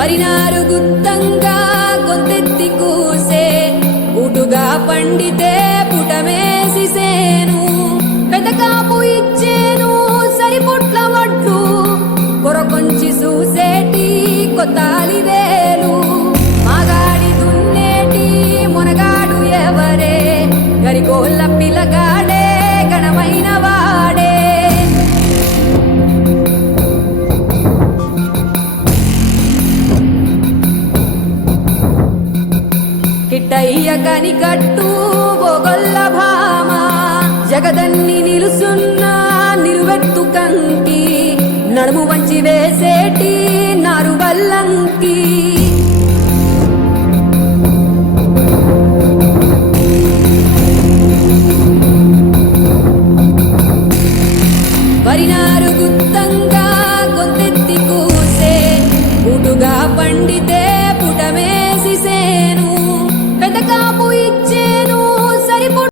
వరినారు గుత్తంగా గొంతెత్తి కూసే ఉటుగా పండితే పుటమేసిసేను పెదకాపు ఇచ్చేను సరిపుట్ల వడ్లు కొరకొంచి చూసేటి కొత్తాలి వేలు మగాడి దున్నేటి మునగాడు ఎవరే గరిగోళ్ళ పిల్లగాడే ఘనమైన వాడే కిట్టయ్య కనికట్టు బొగొల్ల భామ జగదన్ని నిలుసున్న నిలువెత్తు కంకి నడుము వంచి వేసేటి నారు వల్లంకి